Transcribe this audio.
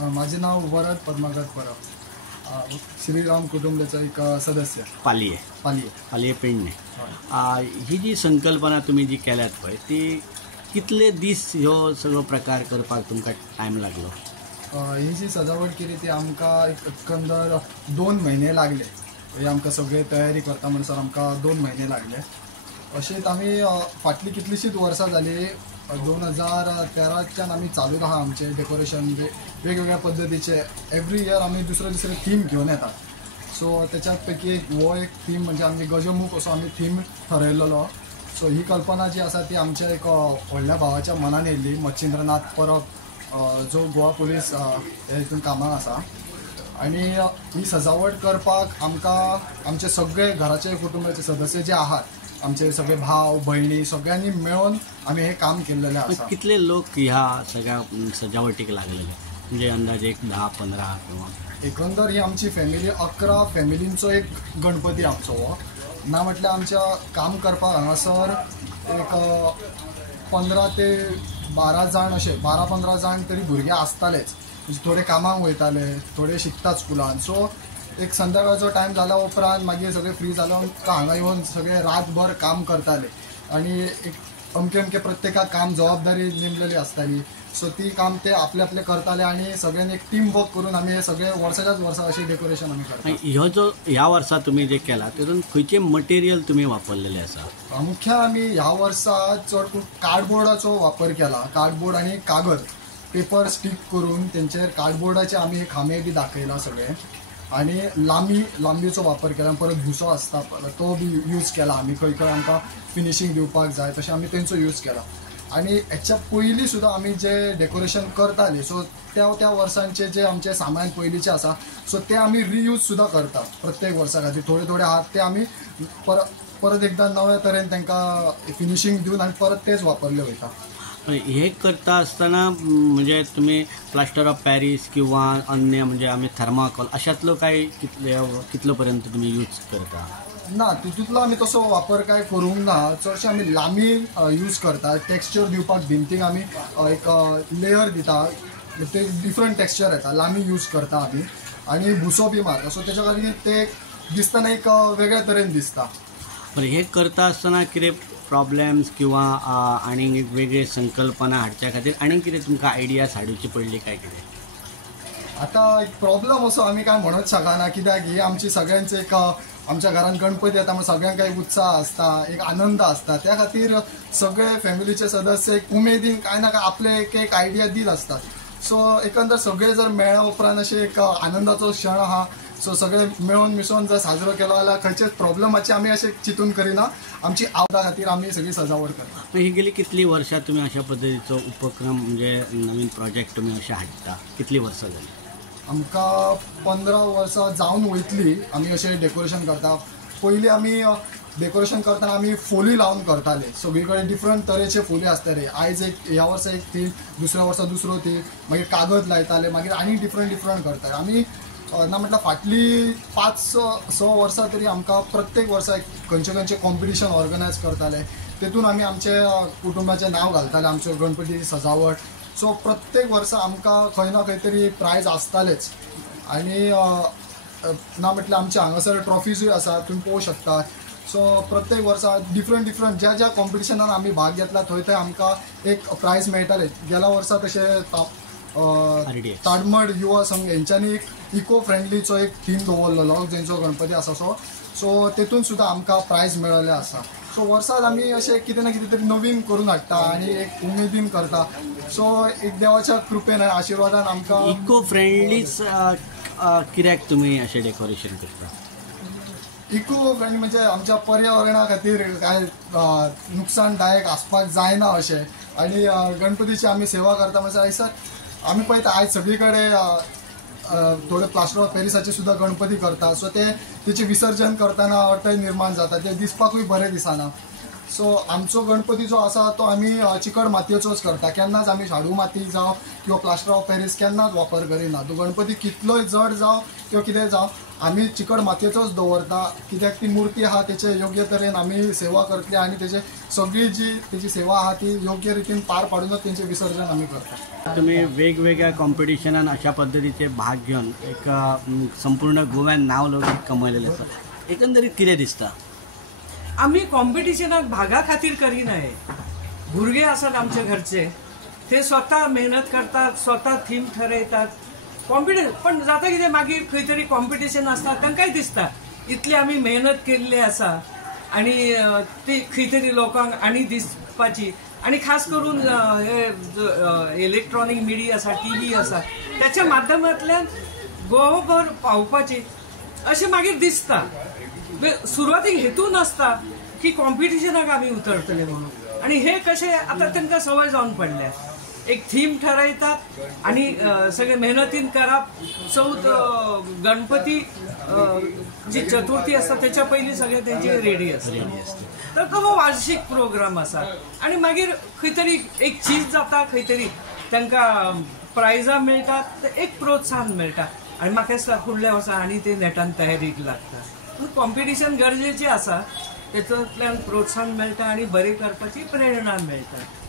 माझे नाव वरद पद्माकर परब, श्रीराम कुटुंबाचा एक सदस्य. पालये पेडणे. ही जी संकल्पना तुम्ही जी केल्यात पळय ती कितले दीस ह्यो सगळो प्रकार करपाक तुमकां टायम लागलो? ही जी सजावट केली ती आमकां एकंदर 2 महिने लागले. हे आमकां सगळे तयारी करता म्हणसर आमकां 2 महिने लागले. अशेंच आमी फाटली कितलीशीच वर्सां जाली 2013च्यान आमी चालू आहा आमचे डेकोरेशन वेगवेगळ्या पद्धतीचे. एवरी इयर आमी दुसरे थीम घेवन येतात. सो त्याच्यापैकी एक थीम म्हणजे आमी गजमुख असो आमी थीम ठरयल्लो. सो ही कल्पना जी आसा ती आमच्या एक व्हडल्या भावाच्या मनान येयल्ली, मच्छिंद्रनाथ परब, जो गोवा पुलीस हितून कामाक आसा. आणि ही सजावट करपाक आमकां आमचे सगळे घराचे कुटुंबाचे सदस्य जे आहात, आमचे सगळे भाव भयणी सगळ्यांनी मिळून आम्ही हे काम केलेले आसा. कितले लोक ह्या सगळ्या सजावटीक लागलेले? म्हणजे अंदाजे 10-15 किंवा एकंदर ही आमची फॅमिली 11 फॅमिलींचो एक गणपती आमचो हो. ना म्हटल्यार आमच्या काम करपाक हांगासर एक 15 ते 12 जाण असे 12-15 जाण तरी भुरगे आसतालेच. थोडे कामाक वयताले, थोडे शिकतात स्कुलान. सो एक संध्याकाळचो टायम जाला उपरांत मागीर सगळे फ्री जालो हांगा येवन सगळे रातभर काम करताले. आणि एक अमके प्रत्येकाक काम जबाबदारी नेमलेली आसताली. सो ती काम ते आपले आपले करताले आणि सगळ्यांनी एक टीम वर्क करून आमी हे सगळे वर्साच्याच वर्सा अशी डेकोरेशन आमी करता. ह्यो जो ह्या वर्सा तुम्ही जे केला तितून खंयचे मटेरियल तुम्ही वापरलेले आसा? मुख्य आमी ह्या वर्सा चड कार्डबोर्डाचो वापर केला. कार्डबोर्ड आणि कागद पेपर स्टिक करून तेंचेर कार्डबोर्डाचे आमी खांबे बी दाखयला सगळे. आणि लांबीचो वापर केला. परत भुसो आसता तो बी यूज केला आमी. खंय खंय आमकां फिनिशींग दिवपाक जाय तशें आमी तेंचो यूज केला. आणि हेच्या पयलीं सुद्दां आमी जे डेकोरेशन करताले सो त्या वर्सांचे जे आमचे सामान पयलींचे आसा सो ते आमी रियूज सुद्दां करता प्रत्येक वर्सा खातीर. थोडे आहात ते आमी परत एकदा नव्या तरेन तांकां फिनिशींग दिवन आनी परत तेच वापरले वयता. हे करता आसतना म्हणजे तुम्ही प्लास्टर ऑफ पॅरिस किंवा अन्य म्हणजे आम्ही थर्माकोल अशातलो काय कितलो पर्यंत तुम्ही यूज करता? ना, तितूंतलो आमी तसो वापर काय करूंक ना. चडशे आमी लांबी यूज करता. टेक्स्चर दिवपाक भिंतीक आमी एक लेयर दिता, ते डिफरंट टेक्स्चर येता. लांबी यूज करता आमी आणि भुसो बी मारता. सो तेच्या खातीर ते दिसतना एक वेगळ्या तरेन दिसता. हे करता आसतना कितें प्रॉब्लेम्स किंवा आणि वेगळे संकल्पना हाडच्या खातीर आणि कितें तुमकां आयडियाज हाडूची पडली काय कितें? आता एक प्रॉब्लेम असो आमी काय म्हणूच शकना, कित्याक ही आमची सगळ्यांचे एक आमच्या घरान गणपती येता म्हणून सगळ्यांक एक उत्साह आसता, एक आनंद आसता. त्या खातीर सगळे फॅमिलीचे सदस्य एक उमेदीन काय ना काय आपले एक आयडिया दीत आसतात. सो एकंदर सगळे जर मेळ्या उपरांत अशें एक आनंदाचो क्षण आहा. सो सगळे मिळून मिसळून जर साजरो केलो जाल्यार खंयचेच प्रॉब्लेमाची आमी अशें चिंतून करिना. आमची आवडा खातीर आमी सगळी सजावट करता. ही गेली कितली वर्सां तुम्ही अशा पद्धतीचो उपक्रम म्हणजे नवीन प्रोजेक्ट तुम्ही अशें हाडटा? कितली वर्सां जाली? आमकां 15 वर्सां जावन वयतली आमी अशें डेकोरेशन करता. पयलीं आमी डेकोरेशन करतना आमी फोली लावन करताले. सगळीकडे डिफरंट तरेचे फोली आसताले. आयज एक ह्या वर्सा एक थीम, दुसऱ्या वर्सा दुसरो थीम, मागीर कागद लायताले, मागीर आनी डिफरंट करताले. आमी ना म्हटल्यार फाटली 5-6 वर्सां तरी आमकां प्रत्येक वर्सा खंयचे कॉम्पिटिशन ऑर्गनायज करताले. तेतून आमी आमचे कुटुंबाचें नांव घालताले, आमच्यो गणपतीची सजावट. सो प्रत्येक वर्सा आमकां खंय ना खंय तरी प्रायज आसतालेच. आणि ना म्हटल्यार आमचे हांगासर ट्रॉफीजूय आसा, तुमी पळोवंक शकता. सो प्रत्येक वर्सा डिफरंट ज्या कॉम्पिटिशनान आमी भाग घेतला थंय आमकां एक प्रायज मेळटाले. गेल्या वर्सा तशें ताडमड युवा संघ यांच्यानी एक इको फ्रेंडलीचो एक थीम दवरलेलो जेंचो गणपती आसा. सो तेतून सुद्दां आमकां प्रायज मेळिल्ले आसा. सो वर्सात आमी अशें कितें ना कितें तरी नवीन करून हाडटा आनी एक उमेदीन करता. सो एक देवाच्या कृपेन आनी आशिर्वादान आमकां इको फ्रेंडलीच कित्याक तुमी अशें डेकोरेशन करता? इको फ्रेंडली म्हणजे आमच्या पर्यावरणा खातीर काय नुकसानदायक आसपाक जायना अशें. आनी गणपतीची आमी सेवा करता म्हणजे आयसर आमी पळयता आयज सगळीकडे थोडे प्लास्टर ऑफ पॅरिसाचे सुद्दां गणपती करता. सो तेचे विसर्जन करतना अडथळे निर्माण जाता, ते दिसपाकूय बरें दिसना. सो आमचो गणपती जो आसा तो आमी चिकट मातयेचोच करता. केन्नाच आमी शाडू माती जावं किंवा प्लास्टर ऑफ पॅरिस केन्नाच वापर करिना. तो गणपती कितलोय जड जावं किंवा कितें जावं आमी चिकट मातयेचोच दवरता, कित्याक ती मूर्ती आहा तेचे योग्य तरेन आमी सेवा करतली आनी तेचे सगळी जी तेची सेवा आहा ती योग्य रितीन पार पाडूनच तेंचे विसर्जन आमी करता. तुम्ही वेगवेगळ्या कॉम्पिटिशनान अशा पद्धतीचे भाग घेऊन एक संपूर्ण गोव्यान नाव लौकिक कमयलेलें आसा. एकंदरीत कितें दिसता? आम्ही कॉम्पिटिशनाक भागा खातीर करिनाय. भुरगे आसात आमचे घरचे, ते स्वतः मेहनत करतात, स्वतः थीम ठरयतात. कॉम्पिटिशन पण जाता कितें मागीर खंय तरी कॉम्पिटिशन आसता तांकांय दिसता इतली आमी मेहनत केल्ली आसा आनी ती खंय तरी लोकांक आनी दिसपाची. आणि खास करून इलेक्ट्रॉनिक मिडिया आसा, टीव्ही आसा, त्याच्या माध्यमांतल्यान गोवाभर पावपाची अशें मागीर दिसता. सुरवातीक हेतू नासता की कॉम्पिटिशनाक आमी उतरतले म्हणून. आणि हे कशें आतां तांकां संवय जावन पडल्या. एक थीम ठरयतात आणि सगळे मेहनतीन करप. चौथ गणपती जी चतुर्थी असता त्याच्या पयलीं सगळे तेंचे रेडी असता. तर तो वार्षिक प्रोग्राम आसा आणि मागीर खंय तरी एक चीज जाता, खंय तरी तांकां प्रायजां मेळटात, एक प्रोत्साहन मेळटा. आणि म्हाका दिसता फुडल्या वर्सा आनी ते नेटान तयारीक लागता. कॉम्पिटिशन गरजेचें आसा, तेतूंतल्यान प्रोत्साहन मेळटा आणि बरें करपाची प्रेरणा मेळटा.